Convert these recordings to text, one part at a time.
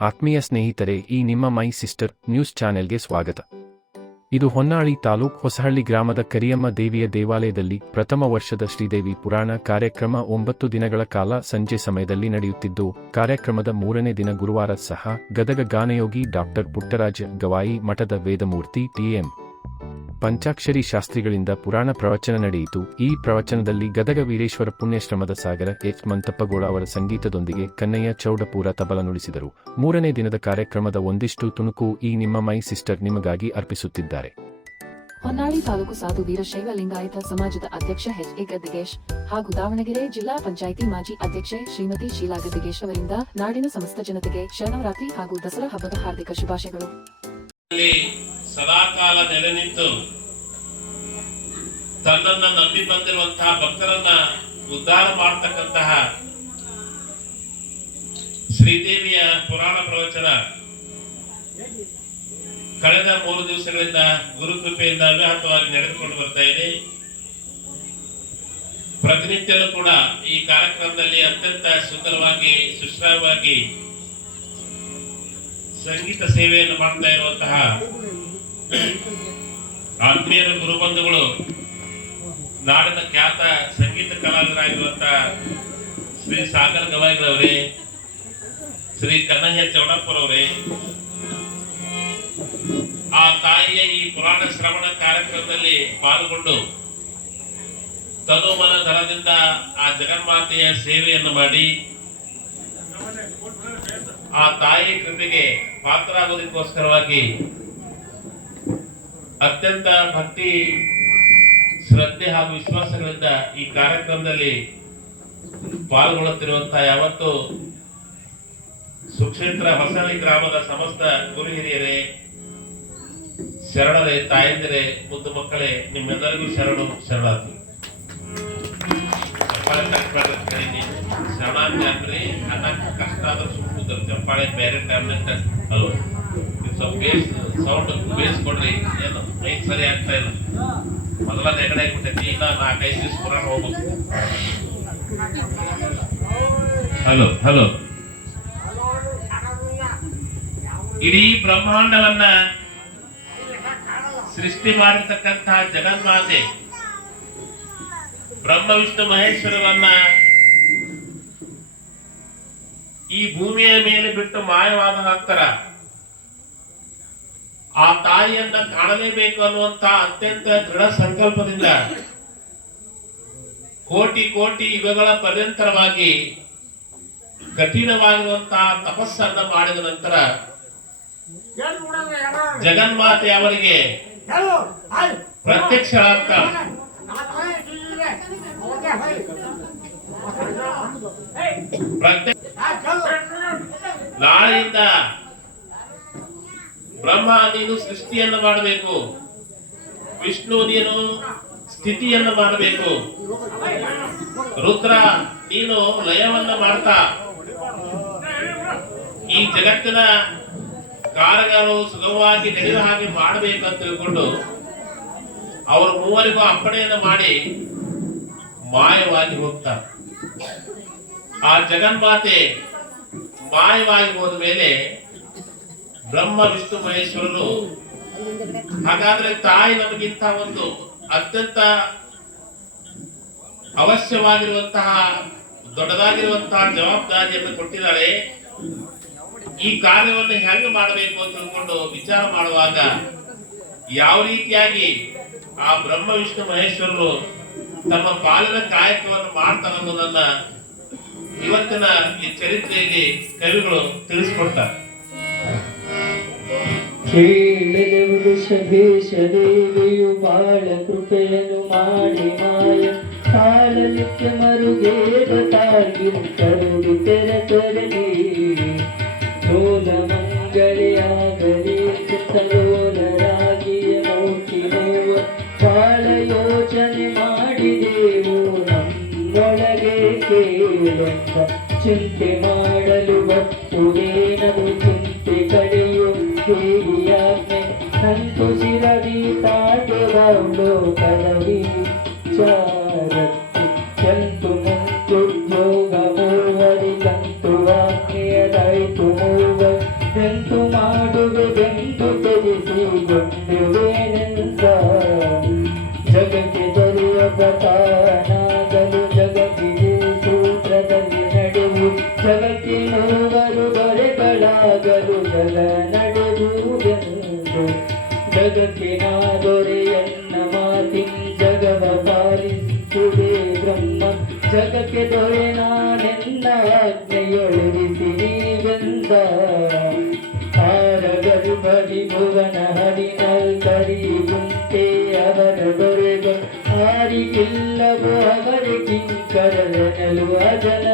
ಆತ್ಮೀಯ ಸ್ನೇಹಿತರೆ, ಈ ನಿಮ್ಮ ಮೈ ಸಿಸ್ಟರ್ ನ್ಯೂಸ್ ಚಾನೆಲ್ಗೆ ಸ್ವಾಗತ. ಇದು ಹೊನ್ನಾಳಿ ತಾಲೂಕ್ ಹೊಸಹಳ್ಳಿ ಗ್ರಾಮದ ಕರಿಯಮ್ಮ ದೇವಿಯ ದೇವಾಲಯದಲ್ಲಿ ಪ್ರಥಮ ವರ್ಷದ ಶ್ರೀದೇವಿ ಪುರಾಣ ಕಾರ್ಯಕ್ರಮ ಒಂಬತ್ತು ದಿನಗಳ ಕಾಲ ಸಂಜೆ ಸಮಯದಲ್ಲಿ ನಡೆಯುತ್ತಿದ್ದು, ಕಾರ್ಯಕ್ರಮದ ಮೂರನೇ ದಿನ ಗುರುವಾರ ಸಹ ಗದಗ ಗಾನಯೋಗಿ ಡಾಕ್ಟರ್ ಪುಟ್ಟರಾಜ ಗವಾಯಿ ಮಠದ ವೇದಮೂರ್ತಿ ಟಿಎಂ ಪಂಚಾಕ್ಷರಿ ಶಾಸ್ತ್ರಿಗಳಿಂದ ಪುರಾಣ ಪ್ರವಚನ ನಡೆಯಿತು. ಈ ಪ್ರವಚನದಲ್ಲಿ ಗದಗ ವೀರೇಶ್ವರ ಪುಣ್ಯಶ್ರಮದ ಸಾಗರ ಎಚ್. ಮಂತಪ್ಪಗೌಡ ಅವರ ಸಂಗೀತದೊಂದಿಗೆ ಕನ್ನಯ್ಯ ಚೌಡಪೂರ ತಬಲ ನುಡಿಸಿದರು. ಮೂರನೇ ದಿನದ ಕಾರ್ಯಕ್ರಮದ ಒಂದಿಷ್ಟು ತುಣುಕು ಈ ನಿಮ್ಮ ಮೈ ಸಿಸ್ಟರ್ ನಿಮಗಾಗಿ ಅರ್ಪಿಸುತ್ತಿದ್ದಾರೆ. ಹೊನ್ನಾಳಿ ತಾಲೂಕು ಸಾಧು ವೀರಶೈವ ಲಿಂಗಾಯತ ಸಮಾಜದ ಅಧ್ಯಕ್ಷ ಎಚ್. ಎ. ಗದ್ದಿಗೇಶ್ ಹಾಗೂ ದಾವಣಗೆರೆ ಜಿಲ್ಲಾ ಪಂಚಾಯಿತಿ ಮಾಜಿ ಅಧ್ಯಕ್ಷೆ ಶ್ರೀಮತಿ ಶೀಲಾ ಗದ್ದಿಗೇಶ್ ಅವರಿಂದ ನಾಡಿನ ಸಮಸ್ತ ಜನತೆಗೆ ಶರಣವರಾತ್ರಿ ಹಾಗೂ ದಸರಾ ಹಬ್ಬದ ಹಾರ್ದಿಕ ಶುಭಾಶಯಗಳು. ಸದಾಕಾಲ ನೆಲೆ ನಿಂತು ತನ್ನನ್ನ ನಂಬಿ ಬಂದಿರುವಂತಹ ಭಕ್ತರನ್ನ ಉದ್ಧಾರ ಮಾಡತಕ್ಕಂತಹ ಶ್ರೀದೇವಿಯ ಪುರಾಣ ಪ್ರವಚನ ಕಳೆದ ಮೂರು ದಿವಸಗಳಿಂದ ಗುರುಕೃಪೆಯಿಂದ ಅವ್ಯಾಹತವಾಗಿ ನಡೆದುಕೊಂಡು ಬರ್ತಾ ಇದೆ. ಪ್ರತಿನಿತ್ಯನೂ ಕೂಡ ಈ ಕಾರ್ಯಕ್ರಮದಲ್ಲಿ ಅತ್ಯಂತ ಸುಂದರವಾಗಿ ಸುಶ್ರಾವಾಗಿ ಸಂಗೀತ ಸೇವೆಯನ್ನು ಮಾಡ್ತಾ ಇರುವಂತಹ ಆತ್ಮೀಯರ ಗುರುಬಂಧುಗಳು, ನಾಡಿನ ಖ್ಯಾತ ಸಂಗೀತ ಕಲಾವಿದರಾಗಿರುವಂತ ಶ್ರೀ ಸಾಗರ್ ಗವಾಯಿಗಳವರೇ, ಶ್ರೀ ಕನ್ನಯ್ಯ ಚೌಡಪ್ಪರವರೇ, ಆ ತಾಯಿಯ ಈ ಪುರಾಣ ಶ್ರವಣ ಕಾರ್ಯಕ್ರಮದಲ್ಲಿ ಪಾಲ್ಗೊಂಡು ತನುಮನ ಧನದಿಂದ ಆ ಜಗನ್ಮಾತೆಯ ಸೇವೆಯನ್ನು ಮಾಡಿ ಆ ತಾಯಿ ಕೃಪೆಗೆ ಪಾತ್ರರಾಗೋದಕ್ಕೋಸ್ಕರವಾಗಿ ಅತ್ಯಂತ ಭಕ್ತಿ, ಶ್ರದ್ಧೆ ಹಾಗೂ ವಿಶ್ವಾಸಗಳಿಂದ ಈ ಕಾರ್ಯಕ್ರಮದಲ್ಲಿ ಪಾಲ್ಗೊಳ್ಳುತ್ತಿರುವಂತಹ ಯಾವತ್ತು ಸುಕ್ಷೇತ್ರ ಹೊಸಳ್ಳಿ ಗ್ರಾಮದ ಸಮಸ್ತ ಗುರು ಹಿರಿಯರೇ, ಶರಣರೇ, ತಾಯಂದಿರೇ, ಮುದ್ದು ಮಕ್ಕಳೇ, ನಿಮ್ಮೆಲ್ಲರಿಗೂ ಶರಣು, ಶರಣಾರ್ಥಿ. ಚಪ್ಪಾಳೆ ತಟ್ಬೇಡ್ರಿ. ಶರಣಾರ್ಥಿ ಅನ್ನಕ್ ಕಷ್ಟ ಆದ್ರೆ ಸುಟ್ಟು ಚಪ್ಪಾಳೆ ಬೇರೆ ಟೈಮ್ ಅಲ್ವ? ಸ್ವಲ್ಪ ಬೇಸ್ ಸೌಂಡ್ ಬೇಸ್ ಕೊಡ್ರಿ ಏನು ಮೈಕ್ ಸರಿ ಆಗ್ತಾ ಇಲ್ಲ. ಮೊದಲ ನೆಗಡೆ ಆಗ್ಬಿಟ್ಟೈತಿ, ಇನ್ನ ನಾಲ್ಕೈದು ದಿವಸ ಪುರಾಣ ಹೋಗ್ಬೇಕು. Hello hello. ಇಡೀ ಬ್ರಹ್ಮಾಂಡವನ್ನ ಸೃಷ್ಟಿ ಮಾಡಿರ್ತಕ್ಕಂತಹ ಜಗನ್ಮಾತೆ ಬ್ರಹ್ಮ, ವಿಷ್ಣು, ಮಹೇಶ್ವರವನ್ನ ಈ ಭೂಮಿಯ ಮೇಲೆ ಬಿಟ್ಟು ಮಾಯವಾದ ನಂತರ ಆ ತಾಯಿಯನ್ನ ಕಾಣಲೇಬೇಕು ಅನ್ನುವಂತ ಅತ್ಯಂತ ದೃಢ ಸಂಕಲ್ಪದಿಂದ ಕೋಟಿ ಕೋಟಿ ಯುಗಗಳ ಪರ್ಯಂತರವಾಗಿ ಕಠಿಣವಾಗಿರುವಂತ ತಪಸ್ಸನ್ನ ಮಾಡಿದ ನಂತರ ಜಗನ್ಮಾತೆ ಅವರಿಗೆ ಪ್ರತ್ಯಕ್ಷ ನಾಳೆಯಿಂದ ಬ್ರಹ್ಮ, ನೀನು ಸೃಷ್ಟಿಯನ್ನು ಮಾಡಬೇಕು. ವಿಷ್ಣು, ನೀನು ಸ್ಥಿತಿಯನ್ನು ಮಾಡಬೇಕು. ರುದ್ರ, ನೀನು ಲಯವನ್ನ ಮಾಡ್ತಾ. ಈ ಜಗತ್ತಿನ ಕಾರಗಾರರು ಸುಗಮವಾಗಿ ನಡೆಯುವ ಹಾಗೆ ಮಾಡಬೇಕು ಅಂತ ತಿಳ್ಕೊಂಡು ಅವರು ಮೂವರಿಗೂ ಅಪ್ಪಣೆಯನ್ನು ಮಾಡಿ ಮಾಯವಾಗಿ ಹೋಗ್ತಾರೆ. ಆ ಜಗನ್ಮಾತೆ ಮಾಯವಾಗಿ ಹೋದ ಮೇಲೆ ಬ್ರಹ್ಮ, ವಿಷ್ಣು, ಮಹೇಶ್ವರರು. ಹಾಗಾದ್ರೆ ತಾಯಿ ನಮಗಿಂತ ಒಂದು ಅತ್ಯಂತ ಅವಶ್ಯವಾಗಿರುವಂತಹ, ದೊಡ್ಡದಾಗಿರುವಂತಹ ಜವಾಬ್ದಾರಿಯನ್ನು ಕೊಟ್ಟಿದ್ದಾಳೆ. ಈ ಕಾರ್ಯವನ್ನು ಹೆಂಗೆ ಮಾಡಬೇಕು ಅಂತ ತಿಳ್ಕೊಂಡು ವಿಚಾರ ಮಾಡುವಾಗ ಯಾವ ರೀತಿಯಾಗಿ ಆ ಬ್ರಹ್ಮ, ವಿಷ್ಣು, ಮಹೇಶ್ವರರು ತಮ್ಮ ಪಾಲಿನ ಕಾಯಕವನ್ನು ಮಾಡ್ತಾರೆ ಇವತ್ತಿನ ಈ ಚರಿತ್ರೆಯಲ್ಲಿ ಕವಿಗಳು ತಿಳಿಸ್ಕೊಡ್ತಾರೆ. ಕೇಳಿದೆವುದು ಶಭೇಶ ದೇವಿಯು ಬಾಳ ಕೃಪೆಯನ್ನು ಮಾಡಿ ಮಾಯ. ಕಾಲಲಿಕ್ಕೆ ಮರುಗೆ ತಾಗಿ ಕರುಡಿ ತೆರೆ ತೆರಲಿ ಲೋಲ ಮಂಗಳೆಯಾಗಲಿ ಸುತ್ತಲೋಲರಾಗಿಯ ನೋವ ಬಾಳ ಯೋಚನೆ ಮಾಡಿದೆವು. ನಮ್ಮೊಳಗೆ ಕೇಳೆಂದ ಚಿಂತೆ ಮಾಡಲು ದೊರೆಗಳಾಗಲು ಜಗ ನಡೆಯುವುದೆಂದು ಜಗಕ್ಕೆ ನಾ ದೊರೆಯನ್ನ ಮಾತಿ ಜಗವ ಪಾಲಿಸುವುದೇ ಬ್ರಹ್ಮ ಜಗಕ್ಕೆ ದೊರೆ ನಾನೆನ್ನ ಆಜ್ಞೆಯೊಳಗಿಸಿ ನೀವೆಂದ ಹಾರಗರು ಬರಿ ಭುವನ ಹರಿನಲ್ ಕರಿ ಗುಂಟೆ ಅವರ ದೊರೆಗ ಹಾರಿಗಿಲ್ಲವೋ ಅವರ ಕಿಂಕರನಲು ನೆಲುವ ಶೌರ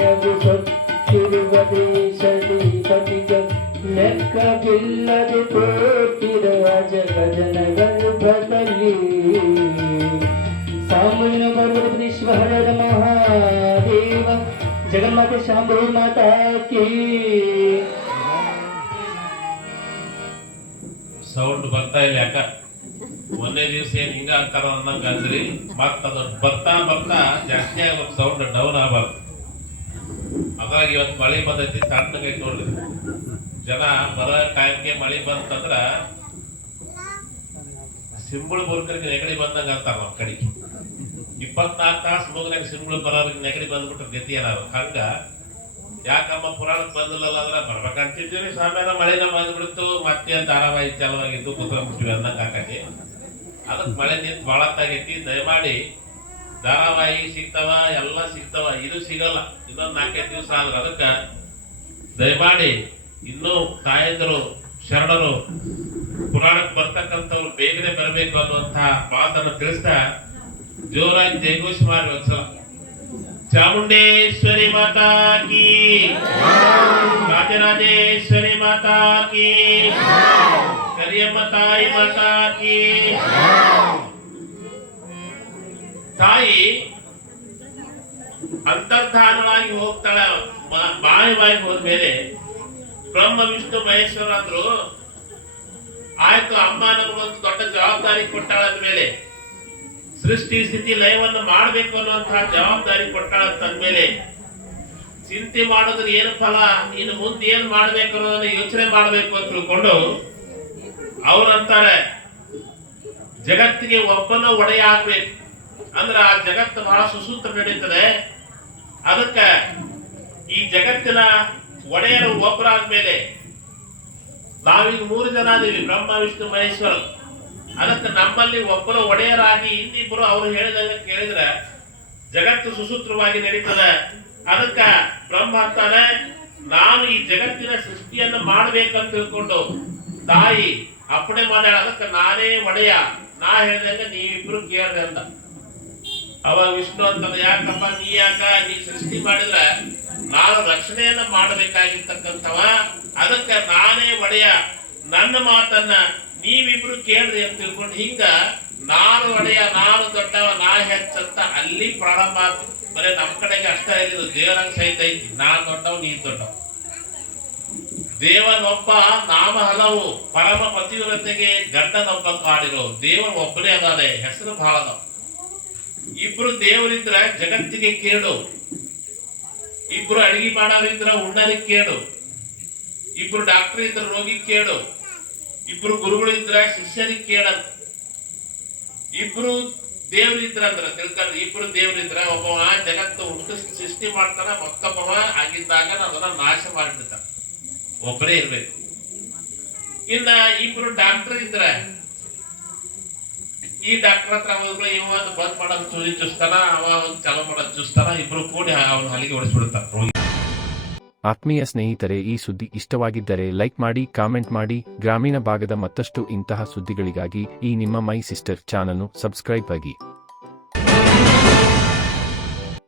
ಸಮುದ್ರರಣ್ಯವು ಸೊತ್ತಿರುವ ದೇಶದಿ ಪತಿಗ ಲೆಕ್ಕವಿಲ್ಲದೆ ತೋಟಿರುವ ಜಗಜನ ಗರ್ಭದಲ್ಲಿ ಸಾಮೂಹಿಕ ಪರ್ವತೀಶ್ವರ ಮಹಾದೇವ ಜಗನ್ಮಾತೆ ಶಾಂಭವಿ ಮಾತಾ ಕೀ ಸೌಂಡ್ ಬರ್ತಾ ಇಲ್ಲ ಯಾಕ? ಒಂದೇ ದಿವಸ ಏನ್ ಹಿಂಗ ಅಂತಾರ ಅನ್ನಂಗ ಅಂದ್ರಿ ಮತ್ತ ಅದು ಬರ್ತಾ ಬರ್ತಾ ಜಾಸ್ತಿ ಆಗ್ಬೇಕು ಸೌಂಡ್ ಡೌನ್ ಆಗ್ಬಾರ್ದು. ಅದ್ರಾಗ ಇವತ್ತು ಮಳೆ ಬಂದೈತಿ ತಣ್ಣಗೈತಿ ನೋಡ್ರಿ ಜನ ಬರೋ ಟೈಮ್ಗೆ ಮಳೆ ಬಂತಂದ್ರ ಸಿಂಬಳ ಬೋರ್ಕರಿಗೆ ನೆಗಡಿ ಬಂದಂಗ ಅಂತಾರ ನಮ್ಮ ಕಡೆಗೆ ಇಪ್ಪತ್ನಾಲ್ಕು ತಾಸು ಮುಗಿದಾಗ ಸಿಂಬಳ ಬರೋರಿಗೆ ನೆಗಡಿ ಬಂದ್ಬಿಟ್ರೆ ಗತಿ ಏನಾರ ಹಂಗ ಯಾಕಮ್ಮ ಪುರಾಣಕ್ಕೆ ಬಂದಿಲ್ಲಲ್ಲ ಅಂದ್ರೆ ಬರ್ಬೇಕಂತಿದ್ದೀವಿ ಸಾಮಾನ್ಯ ಮಳೆನ ಬಂದ್ಬಿಡ್ತು ಮತ್ತೆ ಧಾರಾವಾಹಿ ಚಾಲುವಾಗಿದ್ದು ಕುತ್ಕೊಂಡ್ಬಿಟ್ಟಿವಿ ಅನ್ನಂಗ ಆಕತಿ. ಅದಕ್ಕೆ ಮಳೆ ನಿಂತು ಭಾಳ ತಾಗೈತಿ ದಯಮಾಡಿ ಧಾರಾವಾಹಿ ಸಿಗ್ತಾವ, ಎಲ್ಲ ಸಿಗ್ತಾವ, ಇದು ಸಿಗಲ್ಲ. ಇನ್ನೊಂದು ನಾಲ್ಕೈದು ದಿವಸ ಆದ್ರೆ ಅದಕ್ಕೆ ದಯಮಾಡಿ ಇನ್ನೂ ತಾಯಂದರು ಶರಣರು, ಪುರಾಣಕ್ಕೆ ಬರ್ತಕ್ಕಂಥವ್ರು ಬೇಗನೆ ಬರಬೇಕು ಅನ್ನುವಂತಹ ಮಾತನ್ನು ತಿಳಿಸ್ತಾ ಜೋರಾಗಿ ಜಯಘೋಷ ಮಾಡಿ ಒಂದ್ಸಲ. ಚಾಮುಂಡೇಶ್ವರಿ ಮಾತಾ ಕಿ. ರಾಜರಾಜೇಶ್ವರಿ ಮಾತಾ ಕಿ. ಕರಿಯಮ್ಮ ತಾಯಿ ಮಾತಾ ಕಿ. ತಾಯಿ ಅಂತರ್ಧಾನವಾಗಿ ಹೋಗ್ತಾಳ. ಬಾಯಿ ಬಾಯಿ ಹೋದ್ಮೇಲೆ ಬ್ರಹ್ಮ, ವಿಷ್ಣು, ಮಹೇಶ್ವರ ಅಂದ್ರು. ಆಯ್ತು ಅಮ್ಮ ಒಂದು ದೊಡ್ಡ ಜವಾಬ್ದಾರಿ ಕೊಟ್ಟಾಳ ಮೇಲೆ ಸೃಷ್ಟಿ ಸ್ಥಿತಿ ಲಯವನ್ನು ಮಾಡಬೇಕು ಅನ್ನುವಂತಹ ಜವಾಬ್ದಾರಿ ಕೊಟ್ಟಾಳ ಮೇಲೆ ಚಿಂತೆ ಮಾಡೋದ್ರ ಏನು ಫಲ, ಇನ್ನು ಮುಂದೆ ಏನ್ ಮಾಡ್ಬೇಕು ಅನ್ನೋದನ್ನ ಯೋಚನೆ ಮಾಡ್ಬೇಕು ಅಂತ ತಿಳ್ಕೊಂಡು ಅವ್ರಂತಾರೆ, ಜಗತ್ತಿಗೆ ಒಬ್ಬನ ಒಡೆಯ ಆಗ್ಬೇಕು. ಅಂದ್ರೆ ಆ ಜಗತ್ತು ಬಹಳ ಸುಸೂತ್ರ ನಡೀತದೆ. ಅದಕ್ಕೆ ಈ ಜಗತ್ತಿನ ಒಡೆಯರು ಒಬ್ಬರಾದ್ಮೇಲೆ ನಾವೀಗ ಮೂರು ಜನ ಅದೀವಿ ಬ್ರಹ್ಮ, ವಿಷ್ಣು, ಮಹೇಶ್ವರ. ಅದಕ್ಕೆ ನಮ್ಮಲ್ಲಿ ಒಬ್ಬರು ಒಡೆಯರಾಗಿ ಇನ್ನಿಬ್ಬರು ಅವರು ಹೇಳಿದಾಗ ಕೇಳಿದ್ರೆ ಜಗತ್ತು ಸುಸೂತ್ರವಾಗಿ ನಡೀತದೆ. ಅದಕ್ಕ ಬ್ರಹ್ಮ ಅಂತಾನೆ, ನಾನು ಈ ಜಗತ್ತಿನ ಸೃಷ್ಟಿಯನ್ನು ಮಾಡ್ಬೇಕಂತ ತಿಳ್ಕೊಂಡು ತಾಯಿ ಅಪ್ಪಣೆ ಮಾಡ್ಯಾಳ, ಅದಕ್ಕೆ ನಾನೇ ಒಡೆಯ. ನಾ ಹೇಳಿದಾಗ ನೀವಿಬ್ರು ಕೇಳಿದೆ ಅಂದ ಅವಾಗ ವಿಷ್ಣು ಅಂತ ಯಾಕಪ್ಪ ನೀ ಯಾಕ ನೀ ಸೃಷ್ಟಿ ಮಾಡಿದ್ರ ನಾನು ರಕ್ಷಣೆಯನ್ನ ಮಾಡಬೇಕಾಗಿರ್ತಕ್ಕಂಥವ, ಅದಕ್ಕೆ ನಾನೇ ಒಡೆಯ. ನನ್ನ ಮಾತನ್ನ ನೀವಿಬ್ರು ಕೇಳ್ರಿ ಅಂತ ತಿಳ್ಕೊಂಡು, ಹಿಂಗ ನಾನು ಒಡೆಯ, ನಾನು ದೊಡ್ಡವ, ನಾ ಹೆಚ್ಚಂತ ಅಲ್ಲಿ ಪ್ರಾರಂಭ ಆಯ್ತು ಬರೀ ನಮ್ ಕಡೆಗೆ ಅಷ್ಟ ಇದ್ದು ದೇವರಂಗ ಸಹಿತ ಐತಿ. ನಾ ದೊಡ್ಡವ, ನೀ ದೊಡ್ಡವ. ದೇವನೊಬ್ಬ ನಾಮ ಹಲವು, ಪರಮ ಪತಿವ್ರತೆಗೆ ಗಂಡನೊಬ್ಬ ಕಾಡಿರೋ ದೇವನೊಬ್ಬನೇ ಅದಾನೆ, ಹೆಸರು ಬಹಳ ಇಬ್ರು ದೇವರಿದ್ರ ಜಗತ್ತಿಗೆ ಕೇಡು. ಇಬ್ರು ಅಡಿಗೆ ಮಾಡೋರಿದ್ರ ಉಣ್ಣರಿಗೆ ಕೇಡು. ಇಬ್ರು ಡಾಕ್ಟರ್ ಇದ್ರ ರೋಗಿಗೆ ಕೇಡು. ಇಬ್ರು ಗುರುಗಳಿದ್ರ ಶಿಷ್ಯರಿಗೆ ಕೇಳ ಇಬ್ರು ದೇವರಿದ್ರ ಅಂದ್ರ ತಿಳ್ಕೊಂಡ್ರೆ, ಇಬ್ರು ದೇವ್ರಿದ್ರ ಒಬ್ಬವ ಜಗತ್ತು ಹುಟ್ಟು ಸೃಷ್ಟಿ ಮಾಡ್ತಾನ, ಮತ್ತೊಬ್ಬವ ಆಗಿದ್ದಾಗ ಅದನ್ನ ನಾಶ ಮಾಡಿಬಿಡ್ತಾನ. ಒಬ್ಬರೇ ಇರ್ಬೇಕು. ಇನ್ನ ಇಬ್ರು ಡಾಕ್ಟರ್ ಇದ್ರ ಈ ಡಾಕ್ಟರ್ ಹತ್ರ ಹೋದ್ರೆ ಇವ ಒಂದು ಬಂದ್ ಮಾಡೋದು ಚೂರಿ ಚುಸ್ತಾನ ಅವ ಒಂದು ಚಾಲು ಮಾಡೋದು ಚುಸ್ತಾನ ಇಬ್ರು ಕೂಡಿ ಅವನ ಹಲಿಗೆ ಹೊಡಿಸ್ಬಿಡ್ತಾರ. ರೋಗಿ ಆತ್ಮೀಯ ಸ್ನೇಹಿತರೆ, ಈ ಸುದ್ದಿ ಇಷ್ಟವಾಗಿದ್ದರೆ ಲೈಕ್ ಮಾಡಿ, ಕಾಮೆಂಟ್ ಮಾಡಿ. ಗ್ರಾಮೀಣ ಭಾಗದ ಮತ್ತಷ್ಟು ಇಂತಹ ಸುದ್ದಿಗಳಿಗಾಗಿ ಈ ನಿಮ್ಮ ಮೈ ಸಿಸ್ಟರ್ ಚಾನಲ್ನು ಸಬ್ಸ್ಕ್ರೈಬ್ ಆಗಿ.